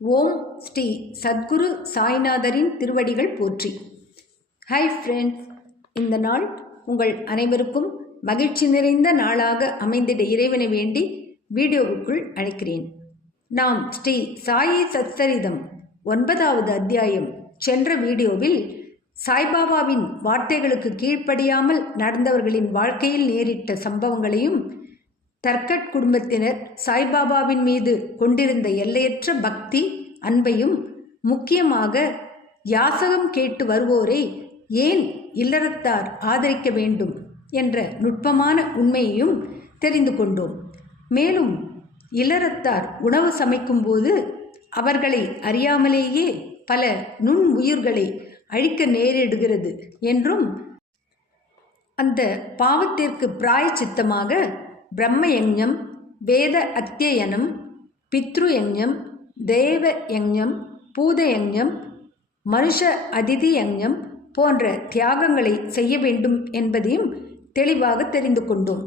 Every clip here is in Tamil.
ஓம் ஸ்ரீ சத்குரு சாய்நாதரின் திருவடிகள் போற்றி. ஹாய் ஃப்ரெண்ட்ஸ், இந்த நாள் உங்கள் அனைவருக்கும் மகிழ்ச்சி நிறைந்த நாளாக அமைந்திட இறைவனை வேண்டி வீடியோவுக்குள் அழைக்கிறேன். நாம் ஸ்ரீ சாயி சச்சரிதம் 9வது அத்தியாயம் சென்ற வீடியோவில் சாய்பாபாவின் வார்த்தைகளுக்கு கீழ்ப்படியாமல் நடந்தவர்களின் வாழ்க்கையில் நேரிட்ட சம்பவங்களையும், தர்கட் குடும்பத்தினர் சாய்பாபாவின் மீது கொண்டிருந்த எல்லையற்ற பக்தி அன்பையும், முக்கியமாக யாசகம் கேட்டு வருவோரை ஏன் இல்லறத்தார் ஆதரிக்க வேண்டும் என்ற நுட்பமான உண்மையையும் தெரிந்து கொண்டோம். மேலும் இல்லறத்தார் உணவு சமைக்கும்போது அவர்களை அறியாமலேயே பல நுண் உயிர்களை அழிக்க நேரிடுகிறது என்றும், அந்த பாவத்திற்கு பிராயச்சித்தமாக பிரம்ம யஞ்ஞம், வேத அத்தியனம், பித்ரு யஞ்ஞம், தேவ யஞ்ஞம், பூத யஞ்ஞம், மனுஷ அதிதி யஞ்ஞம் போன்ற தியாகங்களை செய்ய வேண்டும் என்பதையும் தெளிவாக தெரிந்து கொண்டோம்.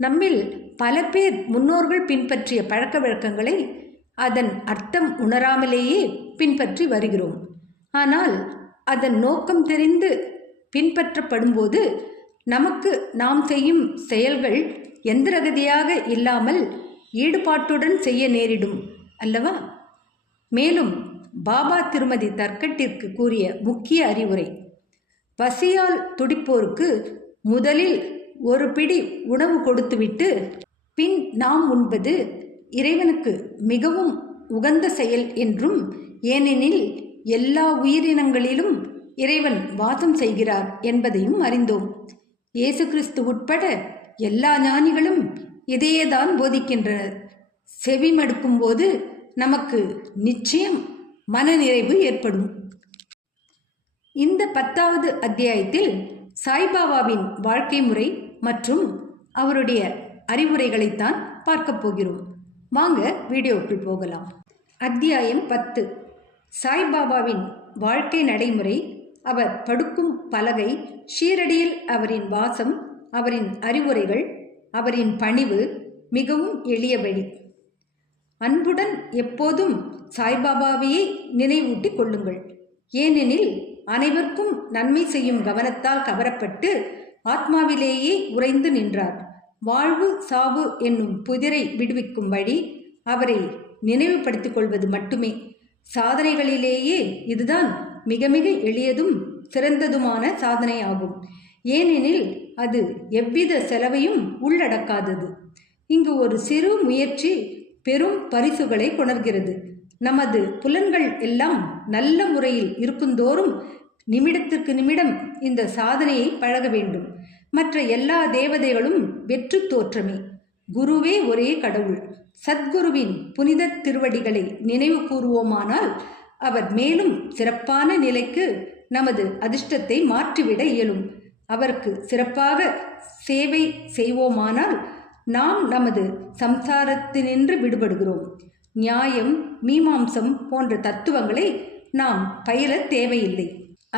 நம்மில் பல பேர் முன்னோர்கள் பின்பற்றிய பழக்க வழக்கங்களை அதன் அர்த்தம் உணராமலேயே பின்பற்றி வருகிறோம். ஆனால் அதன் நோக்கம் தெரிந்து பின்பற்றப்படும்போது நமக்கு நாம் செய்யும் செயல்கள் எந்திரகதியாக இல்லாமல் ஈடுபாட்டுடன் செய்ய நேரிடும் அல்லவா? மேலும் பாபா திருமதி தர்கட்டிற்கு கூறிய முக்கிய அறிவுரை, பசியால் துடிப்போருக்கு முதலில் ஒரு பிடி உணவு கொடுத்துவிட்டு பின் நாம் உண்பது இறைவனுக்கு மிகவும் உகந்த செயல் என்றும், ஏனெனில் எல்லா உயிரினங்களிலும் இறைவன் வாசம் செய்கிறார் என்பதையும் அறிந்தோம். இயேசு கிறிஸ்து உட்பட எல்லா ஞானிகளும் இதையேதான் போதிக்கின்றனர். செவிமடுக்கும் போது நமக்கு நிச்சயம் மனநிறைவு ஏற்படும். இந்த 10வது அத்தியாயத்தில் சாய்பாபாவின் வாழ்க்கை முறை மற்றும் அவருடைய அறிவுரைகளைத்தான் பார்க்க போகிறோம். வாங்க வீடியோக்குள் போகலாம். அத்தியாயம் 10. சாய்பாபாவின் வாழ்க்கை நடைமுறை, அவர் படுக்கும் பலகை, ஷீரடியில் அவரின் வாசம், அவரின் அறிவுரைகள், அவரின் பணிவு, மிகவும் எளிய வழி. அன்புடன் எப்போதும் சாய்பாபாவையே நினைவூட்டி கொள்ளுங்கள். ஏனெனில் அனைவருக்கும் நன்மை செய்யும் கவனத்தால் கவரப்பட்டு ஆத்மாவிலேயே உறைந்து நின்றார். வாழ்வு சாவு என்னும் புதிரை விடுவிக்கும் வழி அவரை நினைவுபடுத்திக் கொள்வது மட்டுமே. சாதனைகளிலேயே இதுதான் மிக மிக எளியதும் சிறந்ததுமான சாதனையாகும். ஏனெனில் அது எவ்வித செலவையும் உள்ளடக்காதது. இங்கு ஒரு சிறு முயற்சி பெரும் பரிசுகளை கொணர்கிறது. நமது புலன்கள் எல்லாம் நல்ல முறையில் இருக்குந்தோறும் நிமிடத்திற்கு நிமிடம் இந்த சாதனையை பழக வேண்டும். மற்ற எல்லா தேவதைகளும் வெற்று தோற்றமே. குருவே ஒரே கடவுள். சத்குருவின் புனித திருவடிகளை நினைவு கூறுவோமானால் அவர் மேலும் சிறப்பான நிலைக்கு நமது அதிர்ஷ்டத்தை மாற்றிவிட இயலும். அவருக்கு சிறப்பாக சேவை செய்வோமானால் நாம் நமது சம்சாரத்தினின்று விடுபடுகிறோம். நியாயம், மீமாம்சம் போன்ற தத்துவங்களை நாம் பயில தேவையில்லை.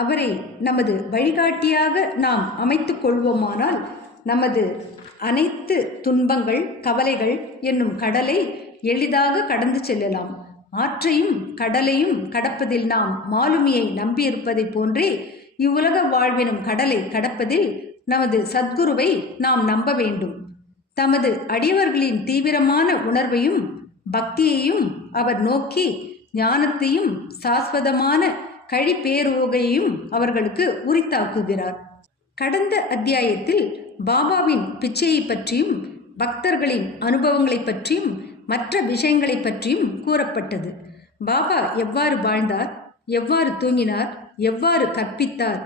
அவரை நமது வழிகாட்டியாக நாம் அமைத்து கொள்வோமானால் நமது அனைத்து துன்பங்கள், கவலைகள் என்னும் கடலை எளிதாக கடந்து செல்லலாம். ஆற்றையும் கடலையும் கடப்பதில் நாம் மாலுமியை நம்பியிருப்பதை போன்றே இவ்வுலக வாழ்வினும் கடலை கடப்பதில் நமது சத்குருவை நாம் நம்ப வேண்டும். தமது அடியவர்களின் தீவிரமான உணர்வையும் பக்தியையும் அவர் நோக்கி ஞானத்தையும் சாஸ்வதமான கழிப்பேரோகையையும் அவர்களுக்கு உரித்தாக்குகிறார். கடந்த அத்தியாயத்தில் பாபாவின் பிச்சையை பற்றியும், பக்தர்களின் அனுபவங்களை பற்றியும், மற்ற விஷயங்களை பற்றியும் கூறப்பட்டது. பாபா எவ்வாறு வாழ்ந்தார், எவ்வாறு தூங்கினார், எவ்வாறு கற்பித்தார்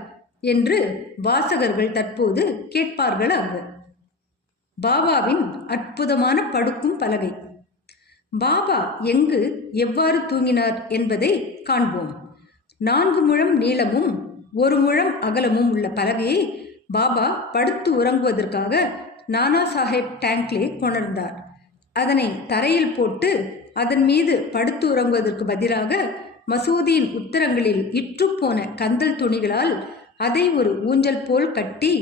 என்று வாசகர்கள் தற்போது கேட்பார்களாக. பாபாவின் அற்புதமான படுக்கும் பலகை. பாபா எங்கு எவ்வாறு தூங்கினார் என்பதை காண்போம். 4 முழம் நீளமும் 1 முழம் அகலமும் உள்ள பலகையை பாபா படுத்து உறங்குவதற்காக நானா சாஹேப் டேங்க்லே கொணர்ந்தார். அதனை தரையில் போட்டு அதன் மீது படுத்து உறங்குவதற்கு பதிலாக மசூதியின் உத்தரங்களில் இற்றுப்போன கந்தல் துணிகளால் அதை ஒரு ஊஞ்சல் போல் கட்டி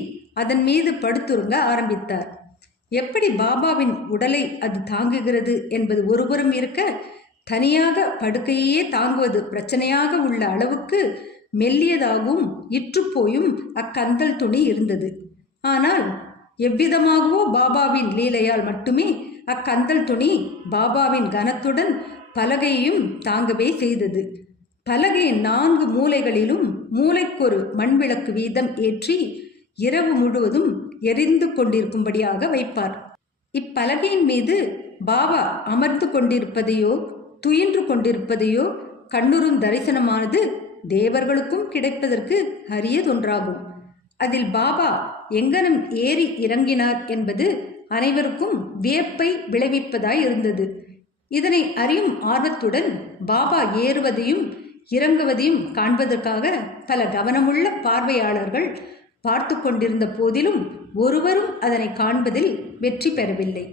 அதன் மீது படுத்துறங்க ஆரம்பித்தார். எப்படி பாபாவின் உடலை அது தாங்குகிறது என்பது ஒருபுறம் இருக்க, தனியாக படுக்கையே தாங்குவது பிரச்சனையாக உள்ள அளவுக்கு மெல்லியதாகவும் இற்றுப்போயும் அக்கந்தல் துணி இருந்தது. ஆனால் எவ்விதமாகவோ பாபாவின் லீலையால் மட்டுமே அக்கந்தல் துணி பாபாவின் கனத்துடன் பலகையையும் தாங்கவே செய்தது. பலகையின் 4 மூலைகளிலும் மூலைக்கொரு மண்விளக்கு வீதம் ஏற்றி இரவு முழுவதும் எரிந்து கொண்டிருக்கும்படியாக வைப்பார். இப்பலகையின் மீது பாபா அமர்ந்து கொண்டிருப்பதையோ துயின்று கொண்டிருப்பதையோ கண்ணுறும் தரிசனமானது தேவர்களுக்கும் கிடைப்பதற்கு அரியதொன்றாகும். அதில் பாபா எங்கனம் ஏறி இறங்கினார் என்பது அனைவருக்கும் வியப்பை விளைவிப்பதாய் இருந்தது. இதனை அறியும் ஆர்வத்துடன் பாபா ஏறுவதையும் இறங்குவதையும் காண்பதற்காக பல கவனமுள்ள பார்வையாளர்கள் பார்த்து கொண்டிருந்த போதிலும் ஒருவரும் அதனை காண்பதில் வெற்றி பெறவில்லை.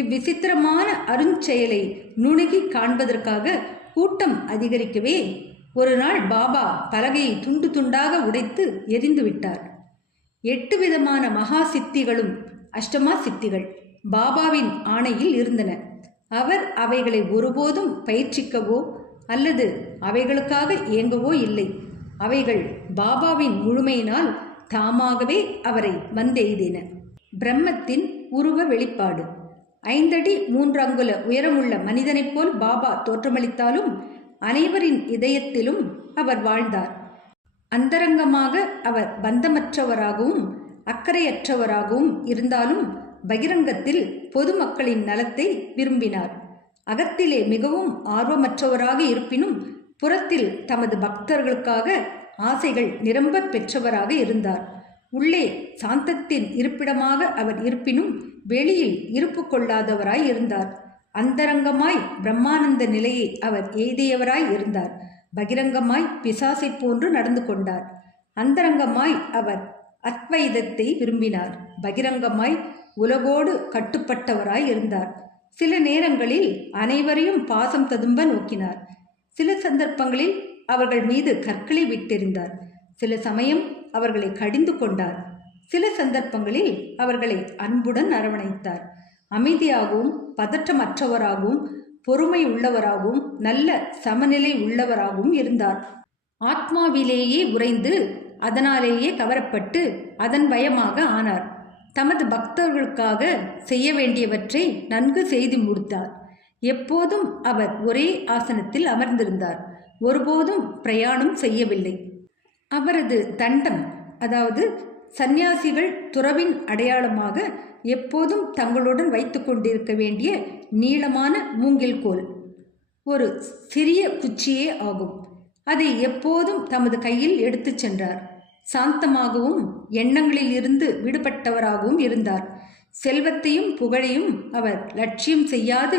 இவ்விசித்திரமான அருஞ்செயலை நுணுகி காண்பதற்காக கூட்டம் அதிகரிக்கவே ஒரு நாள் பாபா பலகையை துண்டு துண்டாக உடைத்து எரிந்து விட்டார். 8 விதமான மகா சித்திகளும் அஷ்டமா சித்திகள் பாபாவின் ஆணையில் இருந்தன. அவர் அவைகளை ஒருபோதும் பயிற்சிக்கவோ அல்லது அவைகளுக்காக இயங்கவோ இல்லை. அவைகள் பாபாவின் முழுமையினால் தாமாகவே அவரை வந்தெய்தின. பிரம்மத்தின் உருவ வெளிப்பாடு. 5 அடி 3 அங்குல உயரமுள்ள மனிதனைப் போல் பாபா தோற்றமளித்தாலும் அனைவரின் இதயத்திலும் அவர் வாழ்ந்தார். அந்தரங்கமாக அவர் பந்தமற்றவராகவும் அக்கறையற்றவராகவும் இருந்தாலும் பகிரங்கத்தில் பொதுமக்களின் நலத்தை விரும்பினார். அகத்திலே மிகவும் ஆர்வமற்றவராக இருப்பினும் புறத்தில் தமது பக்தர்களுக்காக ஆசைகள் நிரம்ப பெற்றவராக இருந்தார். உள்ளே சாந்தத்தின் இருப்பிடமாக அவர் இருப்பினும் வெளியில் இருப்பு கொள்ளாதவராய் இருந்தார். அந்தரங்கமாய் பிரம்மானந்த நிலையை அவர் எய்தியவராய் இருந்தார். பகிரங்கமாய் பிசாசை போன்று நடந்து கொண்டார். அந்தரங்கமாய் அவர் அத்வைதத்தை விரும்பினார். பகிரங்கமாய் உலகோடு கட்டுப்பட்டவராய் இருந்தார். சில நேரங்களில் அனைவரையும் பாசம் ததும்ப நோக்கினார். சில சந்தர்ப்பங்களில் அவர்கள் மீது கற்களை விட்டெறிந்தார். சில சமயம் அவர்களை கடிந்து கொண்டார். சில சந்தர்ப்பங்களில் அவர்களை அன்புடன் அரவணைத்தார். அமைதியாகவும் பதற்றமற்றவராகவும் பொறுமை உள்ளவராகவும் நல்ல சமநிலை உள்ளவராகவும் இருந்தார். ஆத்மாவிலேயே உறைந்து அதனாலேயே கவரப்பட்டு அதன் பயமாக ஆனார். தமது பக்தர்களுக்காக செய்ய வேண்டியவற்றை நன்கு செய்து முடித்தார். எப்போதும் அவர் ஒரே ஆசனத்தில் அமர்ந்திருந்தார். ஒருபோதும் பிரயாணம் செய்யவில்லை. அவரது தண்டம், அதாவது சந்நியாசிகள் துறவின் அடையாளமாக எப்போதும் தங்களுடன் வைத்து கொண்டிருக்க வேண்டிய நீளமான மூங்கில் கோல் ஒரு சிறிய குச்சியே ஆகும். அதை எப்போதும் தமது கையில் எடுத்து சென்றார். சாந்தமாகவும் எண்ணங்களில் இருந்து விடுபட்டவராகவும் இருந்தார். செல்வத்தையும் புகழையும் அவர் லட்சியம் செய்யாது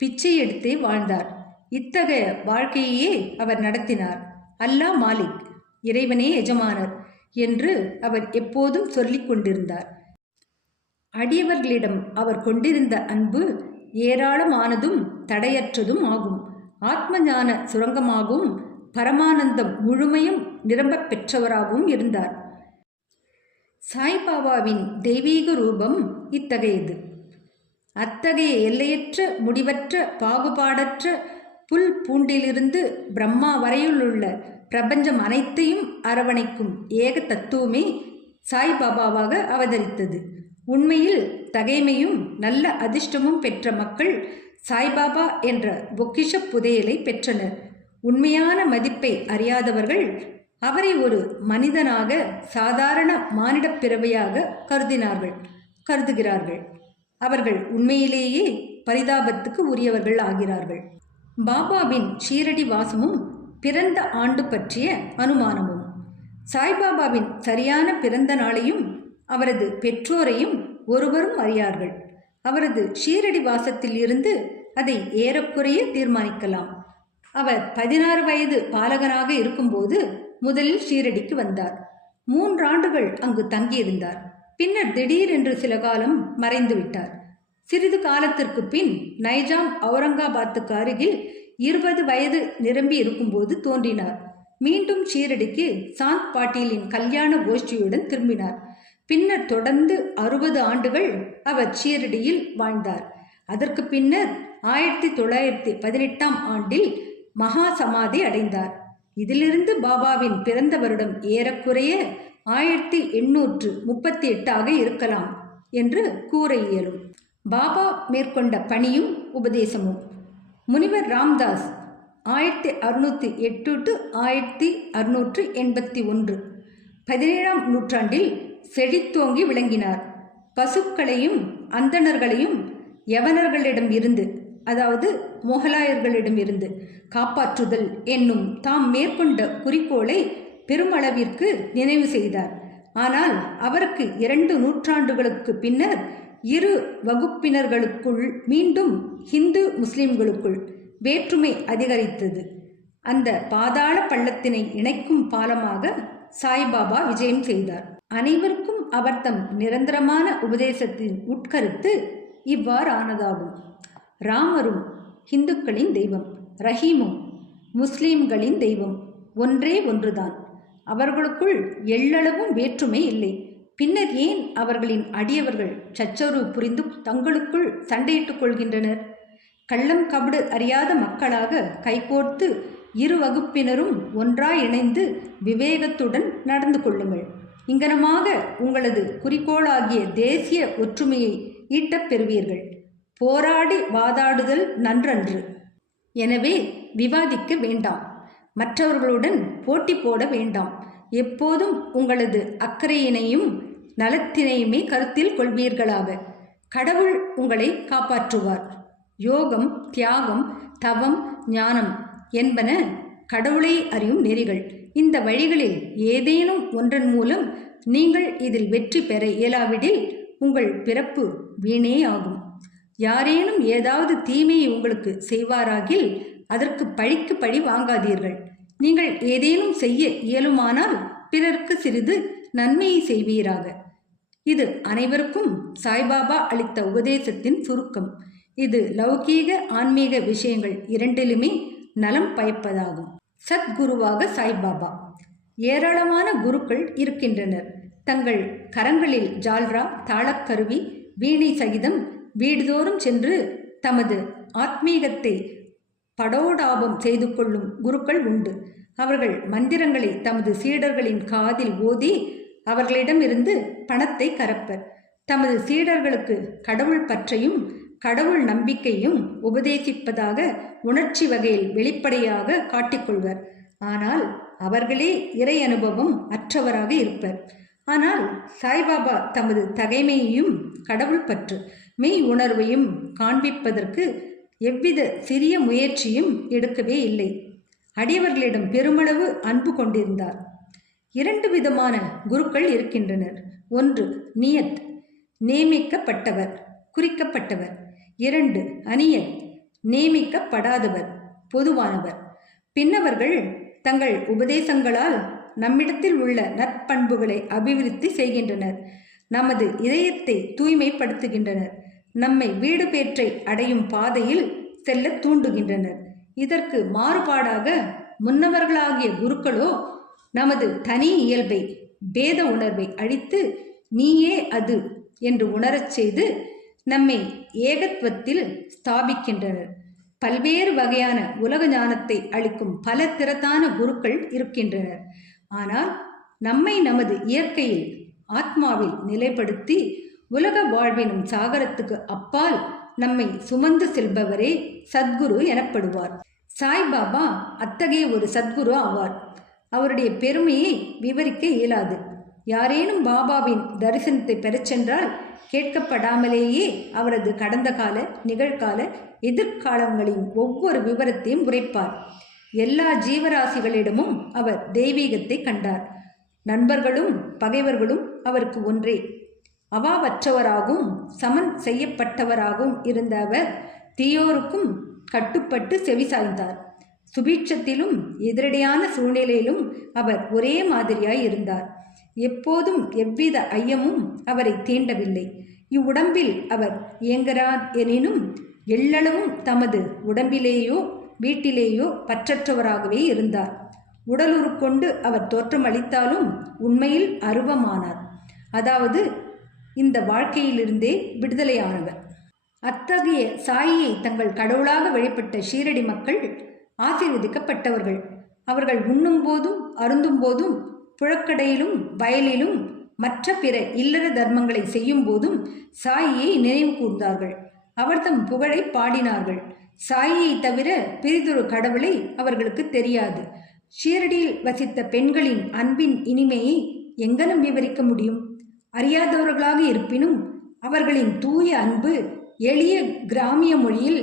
பிச்சை எடுத்தே வாழ்ந்தார். இத்தகைய வாழ்க்கையே அவர் நடத்தினார். அல்லாஹ் மாலிக், இறைவனே எஜமானர் என்று அவர் எப்போதும் சொல்லிக் கொண்டிருந்தார். அடியவர்களிடம் அவர் கொண்டிருந்த அன்பு ஏராளமானதும் தடையற்றதும் ஆகும். ஆத்ம ஞான சுரங்கமாகவும் பரமானந்தம் முழுமையும் நிரம்ப பெற்றவராகவும் இருந்தார். சாய்பாபாவின் தெய்வீக ரூபம் இத்தகையது. அத்தகைய எல்லையற்ற முடிவற்ற பாகுபாடற்ற புல் பூண்டிலிருந்து பிரம்மா வரையிலுள்ள பிரபஞ்சம் அனைத்தையும் அரவணைக்கும் ஏக தத்துவமே சாய்பாபாவாக அவதரித்தது. உண்மையில் தகைமையும் நல்ல அதிர்ஷ்டமும் பெற்ற மக்கள் சாய்பாபா என்ற பொக்கிஷ புதையலை பெற்றனர். உண்மையான மதிப்பை அறியாதவர்கள் அவரை ஒரு மனிதனாக சாதாரண மானிடப் பிறவையாக கருதுகிறார்கள். அவர்கள் உண்மையிலேயே பரிதாபத்துக்கு உரியவர்கள் ஆகிறார்கள். பாபாவின் ஷீரடி வாசமும் பிறந்த ஆண்டு பற்றிய அனுமானமும். சாய்பாபாவின் சரியான பிறந்த நாளையும் அவரது பெற்றோரையும் ஒருவரும் அறியார்கள். அவரது ஷீரடி வாசத்தில் இருந்து அதை ஏறக்குறைய தீர்மானிக்கலாம். அவர் 16 வயது பாலகனாக இருக்கும்போது முதலில் ஷீரடிக்கு வந்தார். 3 ஆண்டுகள் அங்கு தங்கியிருந்தார். பின்னர் திடீரென்று சில காலம் மறைந்து விட்டார். சிறிது காலத்திற்கு பின் நைஜாம் அவுரங்காபாத்துக்கு அருகில் 20 வயது நிரம்பி இருக்கும்போது தோன்றினார். மீண்டும் ஷீரடிக்கு சாந்த் பாட்டீலின் கல்யாண கோஷ்டியுடன் திரும்பினார். பின்னர் தொடர்ந்து 60 ஆண்டுகள் அவர் ஷீரடியில் வாழ்ந்தார். அதற்கு பின்னர் 1918ஆம் ஆண்டில் மகா சமாதி அடைந்தார். இதிலிருந்து பாபாவின் பிறந்த வருடம் ஏறக்குறைய 1838 இருக்கலாம் என்று கூற இயலும். பாபா மேற்கொண்ட பணியும் உபதேசமும். முனிவர் ராம்தாஸ் 1608 to 1681 17ஆம் நூற்றாண்டில் செழித்தோங்கி விளங்கினார். பசுக்களையும் அந்தணர்களையும் யவனர்களிடம் இருந்து, அதாவது மொகலாயர்களிடமிருந்து காப்பாற்றுதல் என்னும் தாம் மேற்கொண்ட குறிக்கோளை பெருமளவிற்கு நினைவு செய்தார். ஆனால் அவருக்கு 2 நூற்றாண்டுகளுக்கு பின்னர் இரு வகுப்பினர்களுக்குள், மீண்டும் ஹிந்து முஸ்லிம்களுக்குள் வேற்றுமை அதிகரித்தது. அந்த பாதாள பள்ளத்தினை இணைக்கும் பாலமாக சாய்பாபா விஜயம் செய்தார். அனைவருக்கும் அவர் தம் நிரந்தரமான உபதேசத்தின் உட்கருத்து இவ்வாறானதாகும். ராமரும் இந்துக்களின் தெய்வம், ரஹீமும் முஸ்லிம்களின் தெய்வம் ஒன்றே ஒன்றுதான். அவர்களுக்குள் எள்ளளவும் வேற்றுமை இல்லை. பின்னர் ஏன் அவர்களின் அடியவர்கள் சச்சரவு புரிந்து தங்களுக்குள் சண்டையிட்டுக் கொள்கின்றனர்? கள்ளம் கபடு அறியாத மக்களாக கைகோர்த்து இரு வகுப்பினரும் ஒன்றாய் இணைந்து விவேகத்துடன் நடந்து கொள்ளுங்கள். இங்கனமாக உங்களது குறிக்கோளாகிய தேசிய ஒற்றுமையை ஈட்டப் பெறுவீர்கள். போராடி வாதாடுதல் நன்றன்று. எனவே விவாதிக்க வேண்டாம், மற்றவர்களுடன் போட்டி போட வேண்டாம். எப்போதும் உங்களது அக்கறையினையும் நலத்தினையுமே கருத்தில் கொள்வீர்களாக. கடவுள் உங்களை காப்பாற்றுவார். யோகம், தியாகம், தவம், ஞானம் என்பன கடவுளை அறியும் நெறிகள். இந்த வழிகளில் ஏதேனும் ஒன்றன் மூலம் நீங்கள் இதில் வெற்றி பெற இயலாவிடில் உங்கள் பிறப்பு வீணே ஆகும். யாரேனும் ஏதாவது தீமையை உங்களுக்கு செய்வாராகில் அதற்கு பழிக்கு பழி வாங்காதீர்கள். நீங்கள் ஏதேனும் செய்ய இயலுமானால் பிறருக்கு சிறிது நன்மையை செய்வீராக. இது அனைவருக்கும் சாய்பாபா அளித்த உபதேசத்தின் சுருக்கம். இது லௌகீக ஆன்மீக விஷயங்கள் இரண்டிலுமே நலம் பயப்பதாகும். சத்குருவாக சாய்பாபா. ஏராளமான குருக்கள் இருக்கின்றனர். தங்கள் கரங்களில் ஜால்ரா, தாளக்கருவி, வீணை சகிதம் வீடுதோறும் சென்று தமது ஆத்மீகத்தை படோடாபம் செய்து கொள்ளும் குருக்கள் உண்டு. அவர்கள் மந்திரங்களை தமது சீடர்களின் காதில் ஓதி அவர்களிடமிருந்து பணத்தை கறப்பர். தமது சீடர்களுக்கு கடவுள் பற்றையும் கடவுள் நம்பிக்கையும் உபதேசிப்பதாக உணர்ச்சி வகையில் வெளிப்படையாக காட்டிக்கொள்வர். ஆனால் அவர்களே இறை அனுபவம் அற்றவராக இருப்பர். ஆனால் சாய்பாபா தமது தகைமையையும் கடவுள் பற்று மெய் உணர்வையும் காண்பிப்பதற்கு எவ்வித சிறிய முயற்சியும் எடுக்கவே இல்லை. அடியவர்களிடம் பெருமளவு அன்பு கொண்டிருந்தார். 2 விதமான குருக்கள் இருக்கின்றனர். ஒன்று நியத், நியமிக்கப்பட்டவர், குறிக்கப்பட்டவர். 2 அனியத், நியமிக்கப்படாதவர், பொதுவானவர். பின்னவர்கள் தங்கள் உபதேசங்களால் நம்மிடத்தில் உள்ள நற்பண்புகளை அபிவிருத்தி செய்கின்றனர். நமது இதயத்தை தூய்மைப்படுத்துகின்றனர். நம்மை வீடு பேற்றை அடையும் பாதையில் செல்ல தூண்டுகின்றனர். இதற்கு மாறுபாடாக முன்னவர்களாகிய குருக்களோ நமது தனி இயல்பை, பேத உணர்வை அழித்து நீயே அது என்று உணரச் செய்து நம்மை ஏகத்துவத்தில் ஸ்தாபிக்கின்றனர். பல்வேறு வகையான உலக ஞானத்தை அளிக்கும் பல திறத்தான குருக்கள் இருக்கின்றனர். ஆனால் நம்மை நமது இயற்கையில், ஆத்மாவில் நிலைப்படுத்தி உலக வாழ்வினும் சாகரத்துக்கு அப்பால் நம்மை சுமந்து செல்பவரே சத்குரு எனப்படுவார். சாய்பாபா அத்தகைய ஒரு சத்குரு ஆவார். அவருடைய பெருமையை விவரிக்க இயலாது. யாரேனும் பாபாவின் தரிசனத்தை பெறச் சென்றால் கேட்கப்படாமலேயே அவரது கடந்த கால, நிகழ்கால, எதிர்காலங்களின் ஒவ்வொரு விவரத்தையும் உரைப்பார். எல்லா ஜீவராசிகளிடமும் அவர் தெய்வீகத்தை கண்டார். நண்பர்களும் பகைவர்களும் அவருக்கு ஒன்றே. அவாவற்றவராகவும் சமன் செய்யப்பட்டவராகவும் இருந்த அவர் தீயோருக்கும் கட்டுப்பட்டு செவிசாய்ந்தார். சுபீட்சத்திலும் எதிரடையான சூழ்நிலையிலும் அவர் ஒரே மாதிரியாய் இருந்தார். எப்போதும் எவ்வித ஐயமும் அவரை தீண்டவில்லை. இவ்வுடம்பில் அவர் இயங்குகிறார் எனினும் எள்ளளவும் தமது உடம்பிலேயோ வீட்டிலேயோ பற்றற்றவராகவே இருந்தார். உடலுறு கொண்டு அவர் தோற்றமளித்தாலும் உண்மையில் அருவமானார். அதாவது இந்த வாழ்க்கையிலிருந்தே விடுதலையானவர். அத்தகைய சாயியை தங்கள் கடவுளாக வழிபட்ட ஷீரடி மக்கள் ஆசீர்வதிக்கப்பட்டவர்கள். அவர்கள் உண்ணும் போதும் அருந்தும் போதும் புழக்கடையிலும் வயலிலும் மற்ற பிற இல்லற தர்மங்களை செய்யும் போதும் சாயியை நினைவு கூர்ந்தார்கள். அவர் தம் புகழை பாடினார்கள். சாயியை தவிர பிறிதொரு கடவுளை அவர்களுக்கு தெரியாது. ஷீரடியில் வசித்த பெண்களின் அன்பின் இனிமையை எங்கனம் விவரிக்க முடியும்? அறியாதவர்களாக இருப்பினும் அவர்களின் தூய அன்பு எளிய கிராமிய மொழியில்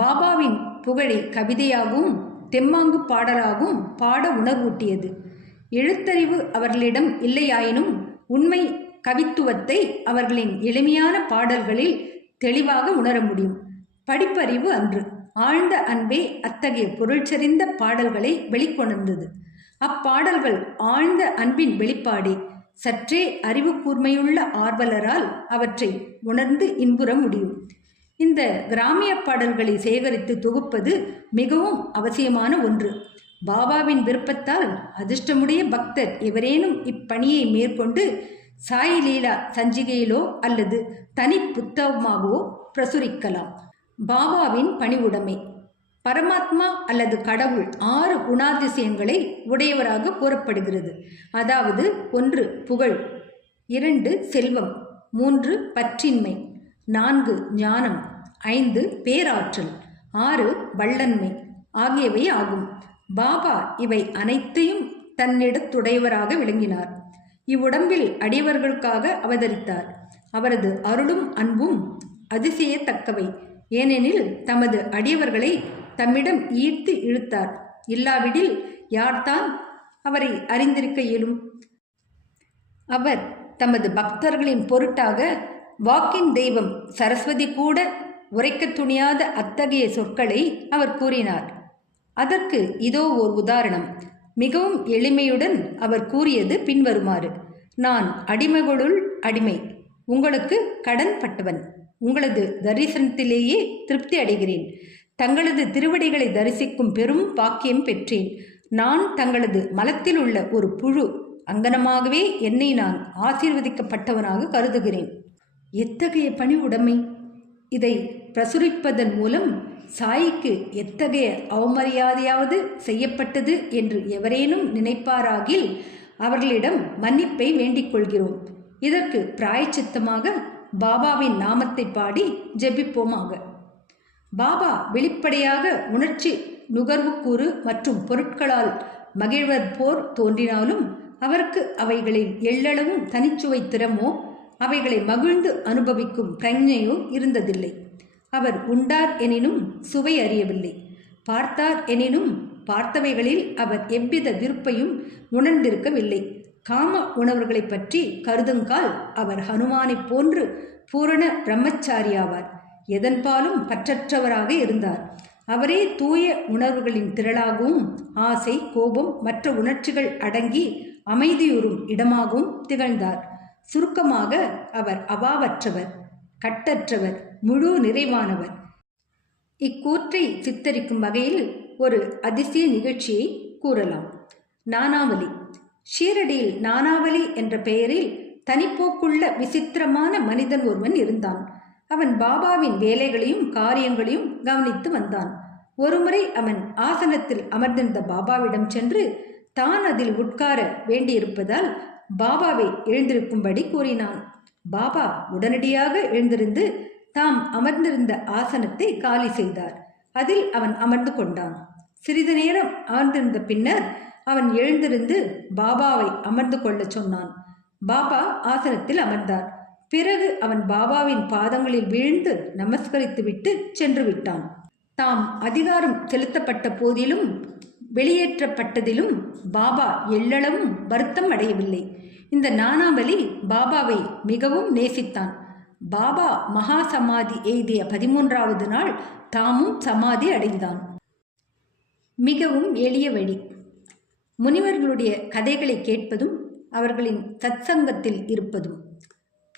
பாபாவின் புகழை கவிதையாகவும் தெம்மாங்கு பாடலாகவும் பாட உணர்வூட்டியது. எழுத்தறிவு அவர்களிடம் இல்லையாயினும் உண்மை கவித்துவத்தை அவர்களின் எளிமையான பாடல்களில் தெளிவாக உணர முடியும். படிப்பறிவு அன்று, ஆழ்ந்த அன்பே அத்தகைய பொருள் செறிந்த பாடல்களை வெளிக்கொணர்ந்தது. அப்பாடல்கள் ஆழ்ந்த அன்பின் வெளிப்பாடே. சற்றே அறிவு கூர்மையுள்ள ஆர்வலரால் அவற்றை உணர்ந்து இன்புற முடியும். இந்த கிராமிய பாடல்களை சேகரித்து தொகுப்பது மிகவும் அவசியமான ஒன்று. பாபாவின் விருப்பத்தால் அதிர்ஷ்டமுடைய பக்தர் எவரேனும் இப்பணியை மேற்கொண்டு சாய் லீலா சஞ்சிகையிலோ அல்லது தனி புத்தகமாகவோ பிரசுரிக்கலாம். பாபாவின் பணிவுடைமை. பரமாத்மா அல்லது கடவுள் 6 குணாதிசயங்களை உடையவராக கூறப்படுகிறது. அதாவது 1 புகழ், 2 செல்வம், 3 பற்றின்மை, 4 ஞானம், 5 பேராற்றல், 6 வள்ளன்மை ஆகியவை ஆகும். பாபா இவை அனைத்தையும் தன்னிடத்துடையவராக விளங்கினார். இவ்வுடம்பில் அடியவர்களுக்காக அவதரித்தார். அவரது அருளும் அன்பும் அதிசயத்தக்கவை. ஏனெனில் தமது அடியவர்களை தம்மிடம் ஈர்த்து இழுத்தார். இல்லாவிடில் யார்தான் அவரை அறிந்திருக்க இயலும்? அவர் தமது பக்தர்களின் பொருட்டாக வாக்கின் தெய்வம் சரஸ்வதி கூட உரைக்க துணியாத அத்தகைய சொற்களை அவர் கூறினார். அதற்கு இதோ ஓர் உதாரணம். மிகவும் எளிமையுடன் அவர் கூறியது பின்வருமாறு: நான் அடிமைகளுள் அடிமை, உங்களுக்கு கடன் பட்டவன், உங்களது தரிசனத்திலேயே திருப்தி அடைகிறேன். தங்களது திருவடிகளை தரிசிக்கும் பெரும் பாக்கியம் பெற்றேன். நான் தங்களது மலத்தில் உள்ள ஒரு புழு அங்கனமாகவே என்னை நான் ஆசீர்வதிக்கப்பட்டவனாக கருதுகிறேன். எத்தகைய பணி உடைமை! இதை பிரசுரிப்பதன் மூலம் சாய்க்கு எத்தகைய அவமரியாதையாவது செய்யப்பட்டது என்று எவரேனும் நினைப்பாராகில் அவர்களிடம் மன்னிப்பை வேண்டிக் கொள்கிறோம். இதற்கு பிராயச்சித்தமாக பாபாவின் நாமத்தை பாடி ஜெபிப்போமாக. பாபா வெளிப்படையாக உணர்ச்சி நுகர்வுக்கூறு மற்றும் பொருட்களால் மகிழ்வர் போர் தோன்றினாலும் அவருக்கு அவைகளில் எள்ளளவும் தனிச்சுவை திறமோ அவைகளை மகிழ்ந்து அனுபவிக்கும் பிரஞ்ஞையோ இருந்ததில்லை. அவர் உண்டார் எனினும் சுவை அறியவில்லை, பார்த்தார் எனினும் பார்த்தவைகளில் அவர் எவ்வித விருப்பையும் உணர்ந்திருக்கவில்லை. காம உணர்வுகளை பற்றி கருதுங்கால் அவர் ஹனுமானைப் போன்று பூரண பிரம்மச்சாரியாவார். எதன்பாலும் பற்றற்றவராக இருந்தார். அவரே தூய உணர்வுகளின் திரளாகவும் ஆசை, கோபம் மற்ற உணர்ச்சிகள் அடங்கி அமைதியுறும் இடமாகவும் திகழ்ந்தார். சுருக்கமாக அவர் அவாவற்றவர், கட்டற்றவர், முழு நிறைவானவர். இக்கூற்றை சித்தரிக்கும் வகையில் ஒரு அதிசய நிகழ்ச்சியை கூறலாம். நானாவலி. ஷீரடியில் நானாவலி என்ற பெயரில் தனிப்போக்குள்ள விசித்திரமான மனிதன் ஒருவன் இருந்தான். அவன் பாபாவின் வேலைகளையும் காரியங்களையும் கவனித்து வந்தான். ஒருமுறை அவன் ஆசனத்தில் அமர்ந்திருந்த பாபாவிடம் சென்று தான் அதில் உட்கார வேண்டியிருப்பதால் பாபாவை எழுந்திருக்கும்படி கூறினான். பாபா உடனடியாக எழுந்திருந்து தாம் அமர்ந்திருந்த ஆசனத்தை காலி செய்தார். அதில் அவன் அமர்ந்து கொண்டான். சிறிது நேரம் அமர்ந்திருந்த பின்னர் அவன் எழுந்திருந்து பாபாவை அமர்ந்து கொள்ள சொன்னான். பாபா ஆசனத்தில் அமர்ந்தார். பிறகு அவன் பாபாவின் பாதங்களில் வீழ்ந்து நமஸ்கரித்துவிட்டு சென்று விட்டான். தாம் அதிகாரம் செலுத்தப்பட்ட போதிலும் வெளியேற்றப்பட்டதிலும் பாபா எள்ளளவும் வருத்தம் அடையவில்லை. இந்த நானாவலி பாபாவை மிகவும் நேசித்தான். பாபா மகா சமாதி எய்திய 13வது நாள் தாமும் சமாதி அடைந்தான். மிகவும் எளிய வழி. முனிவர்களுடைய கதைகளை கேட்பதும் அவர்களின் சத்சங்கத்தில் இருப்பதும்.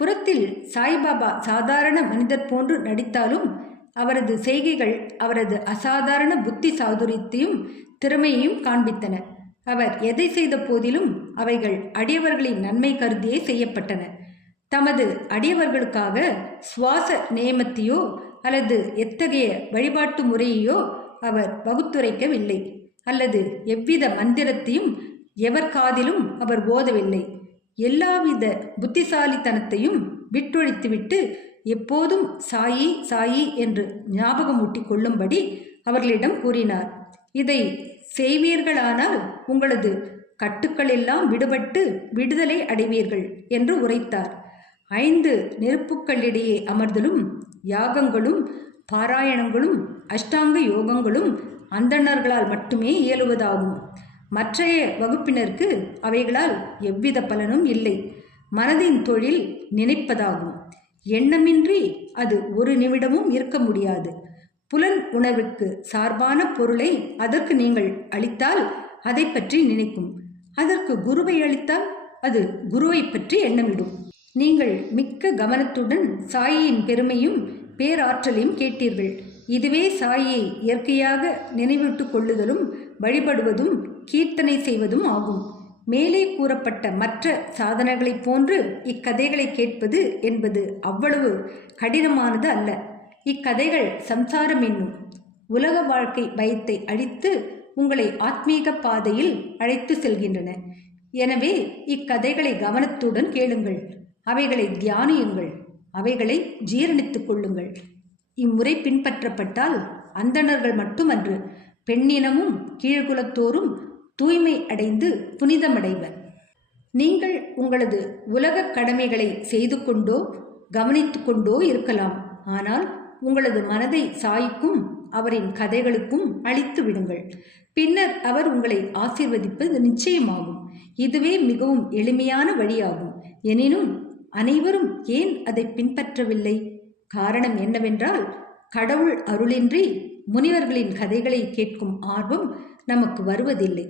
புறத்தில் சாய்பாபா சாதாரண மனிதர் போன்று நடித்தாலும் அவரது செய்கைகள் அவரது அசாதாரண புத்தி சாதுரியத்தையும் திறமையையும் காண்பித்தன. அவர் எதை செய்த போதிலும் அவைகள் அடியவர்களின் நன்மை கருதியே செய்யப்பட்டன. தமது அடியவர்களுக்காக சுவாச நியமத்தையோ அல்லது எத்தகைய வழிபாட்டு முறையையோ அவர் வகுத்துரைக்கவில்லை, அல்லது எவ்வித மந்திரத்தையும் எவர் காதிலும் அவர் ஓதவில்லை. எல்லாவித புத்திசாலித்தனத்தையும் விட்டொழித்துவிட்டு எப்போதும் சாயி சாயி என்று ஞாபகமூட்டி கொள்ளும்படி அவர்களிடம் கூறினார். இதை செய்வீர்களானால் உங்களது கட்டுக்களெல்லாம் விடுபட்டு விடுதலை அடைவீர்கள் என்று உரைத்தார். 5 நெருப்புக்களிடையே அமர்தலும் யாகங்களும் பாராயணங்களும் அஷ்டாங்க யோகங்களும் அந்தணர்களால் மட்டுமே இயலுவதாகும். மற்றைய வகுப்பினருக்கு அவைகளால் எவ்வித பலனும் இல்லை. மனதின் தொழில் நினைப்பதாகும். எண்ணமின்றி அது ஒரு நிமிடமும் இருக்க முடியாது. புலன் உணர்வுக்கு சார்பான பொருளை அதற்கு நீங்கள் அளித்தால் அதை பற்றி நினைக்கும். அதற்கு குருவை அளித்தால் அது குருவை பற்றி எண்ணமிடும். நீங்கள் மிக்க கவனத்துடன் சாயியின் பெருமையும் பேராற்றலையும் கேட்டீர்கள். இதுவே சாயியை இயற்கையாக நினைவிட்டு கொள்ளுதலும் வழிபடுவதும் கீர்த்தனை செய்வதும் ஆகும். மேலே கூறப்பட்ட மற்ற சாதனைகளைப் போன்று இக்கதைகளை கேட்பது என்பது அவ்வளவு கடினமானது அல்ல. இக்கதைகள் சம்சாரம் என்னும் உலக வாழ்க்கை பயத்தை அழித்து உங்களை ஆத்மீக பாதையில் அழைத்து செல்கின்றன. எனவே இக்கதைகளை கவனத்துடன் கேளுங்கள், அவைகளை தியானியுங்கள், அவைகளை ஜீரணித்துக் கொள்ளுங்கள். இம்முறை பின்பற்றப்பட்டால் அந்தணர்கள் மட்டுமன்று, பெண்ணினமும் கீழ்குலத்தோரும் தூய்மை அடைந்து புனிதமடைவர். நீங்கள் உங்களது உலக கடமைகளை செய்து கொண்டோ கவனித்து கொண்டோ இருக்கலாம். ஆனால் உங்களது மனதை சாய்க்கும் அவரின் கதைகளுக்கும் அளித்து விடுங்கள். பின்னர் அவர் உங்களை ஆசீர்வதிப்பது நிச்சயமாகும். இதுவே மிகவும் எளிமையான வழியாகும். எனினும் அனைவரும் ஏன் அதை பின்பற்றவில்லை? காரணம் என்னவென்றால், கடவுள் அருளின்றி முனிவர்களின் கதைகளை கேட்கும் ஆர்வம் நமக்கு வருவதில்லை.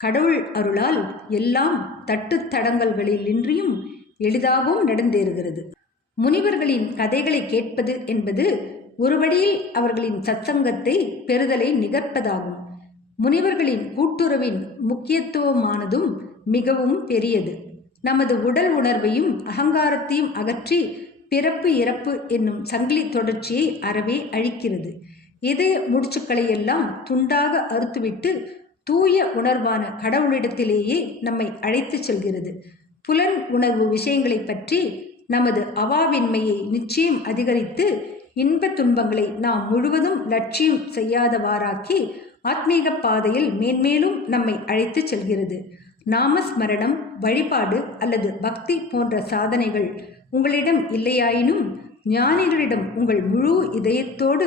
கடவுள் அருளால் எல்லாம் தட்டுத்தடங்கல்களின்றியும் எளிதாகவும் நடந்தேறுகிறது. முனிவர்களின் கதைகளை கேட்பது என்பது ஒரு வழியில் அவர்களின் சத்சங்கத்தை பெறுதலை நிகர்ப்பதாகும். முனிவர்களின் கூட்டுறவின் முக்கியத்துவமானதும் மிகவும் பெரியது. நமது உடல் உணர்வையும் அகங்காரத்தையும் அகற்றி பிறப்பு இறப்பு என்னும் சங்கிலி தொடர்ச்சியை அறவே அழிக்கிறது. இதய முடிச்சுக்களை எல்லாம் துண்டாக அறுத்துவிட்டு தூய உணர்வான கடவுளிடத்திலேயே நம்மை அழைத்து செல்கிறது. புலன் உணர்வு விஷயங்களை பற்றி நமது அவாவின்மையை நிச்சயம் அதிகரித்து இன்ப துன்பங்களை நாம் முழுவதும் லட்சியம் செய்யாதவாறாக்கி ஆத்மீக பாதையில் மேன்மேலும் நம்மை அழைத்து செல்கிறது. நாமஸ்மரணம், வழிபாடு அல்லது பக்தி போன்ற சாதனைகள் உங்களிடம் இல்லையாயினும் ஞானிகளிடம் உங்கள் முழு இதயத்தோடு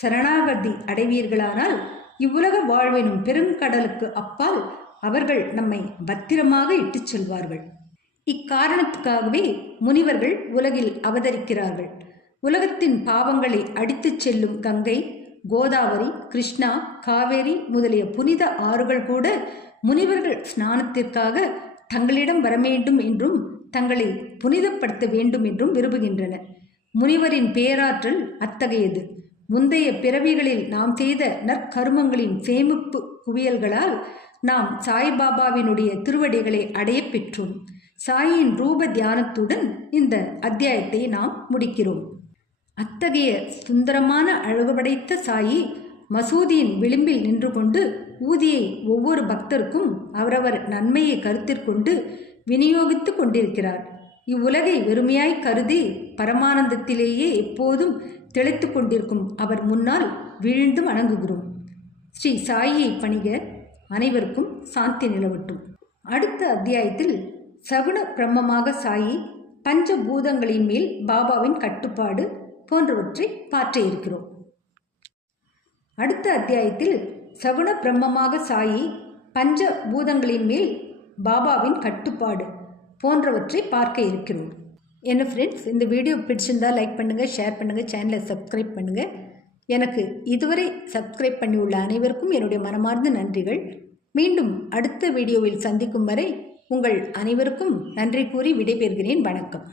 சரணாகதி அடைவீர்களானால் இவ்வுலக வாழ்வெனும் பெருங்கடலுக்கு அப்பால் அவர்கள் நம்மை பத்திரமாக இட்டுச் செல்வார்கள். இக்காரணத்துக்காகவே முனிவர்கள் உலகில் அவதரிக்கிறார்கள். உலகத்தின் பாவங்களை அடித்துச் செல்லும் கங்கை, கோதாவரி, கிருஷ்ணா, காவேரி முதலிய புனித ஆறுகள் கூட முனிவர்கள் ஸ்நானத்திற்காக தங்களிடம் வரவேண்டும் என்றும் தங்களை புனிதப்படுத்த வேண்டும் என்றும் விரும்புகின்றன. முனிவரின் பேராற்றல் அத்தகையது. முந்தைய பிறவிகளில் நாம் செய்த நற்கருமங்களின் சேமிப்பு குவியல்களால் நாம் சாய்பாபாவினுடைய திருவடிகளை அடைய பெற்றோம். சாயின் ரூப தியானத்துடன் இந்த அத்தியாயத்தை நாம் முடிக்கிறோம். அத்தகைய சுந்தரமான அழகுபடைத்த சாயி மசூதியின் விளிம்பில் நின்று கொண்டு ஊதியை ஒவ்வொரு பக்தருக்கும் அவரவர் நன்மையை கருத்திற்கொண்டு விநியோகித்து கொண்டிருக்கிறார். இவ்வுலகை வெறுமையாய் கருதி பரமானந்தத்திலேயே எப்போதும் திளைத்து கொண்டிருக்கும் அவர் முன்னால் வீழ்ந்து வணங்குகிறோம். ஸ்ரீ சாயியை பணிக. அனைவருக்கும் சாந்தி நிலவட்டும். அடுத்த அத்தியாயத்தில் சகுன பிரம்மமாக சாயி, பஞ்சபூதங்களின் மேல் பாபாவின் கட்டுப்பாடு போன்றவற்றை பார்க்க இருக்கிறோம். அடுத்த அத்தியாயத்தில் சகுன பிரம்மமாக சாயி, பஞ்ச பூதங்களின் மேல் பாபாவின் கட்டுப்பாடு போன்றவற்றை பார்க்க இருக்கிறோம். என்ன ஃப்ரெண்ட்ஸ், இந்த வீடியோ பிடிச்சிருந்தால் லைக் பண்ணுங்கள், ஷேர் பண்ணுங்கள், சேனலை சப்ஸ்கிரைப் பண்ணுங்கள். எனக்கு இதுவரை சப்ஸ்கிரைப் பண்ணியுள்ள அனைவருக்கும் என்னுடைய மனமார்ந்த நன்றிகள். மீண்டும் அடுத்த வீடியோவில் சந்திக்கும் வரை உங்கள் அனைவருக்கும் நன்றி கூறி விடைபெறுகிறேன். வணக்கம்.